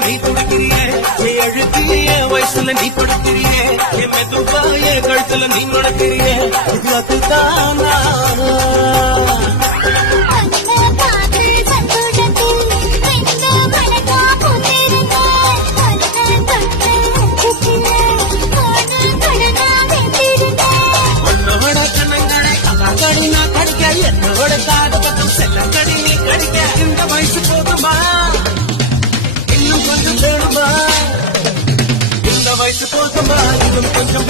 நீ துடிக்கிறியே அழுத்திய வயசுல நீ படுக்கிறியே என் மெதுவாய கழுத்துல நீ நடக்கிறியே இது அதுதானா உன்னோட கண்ணங்களை கலாங்கடி நான் கடிக்க என்னோட காது பக்கம் செல்லங்கடி நீ கடிக்க இந்த வயசு போதுமா இன்னும் கொஞ்சம் வேணுமா இந்த வயசு போதுமா இன்னும் கொஞ்சம்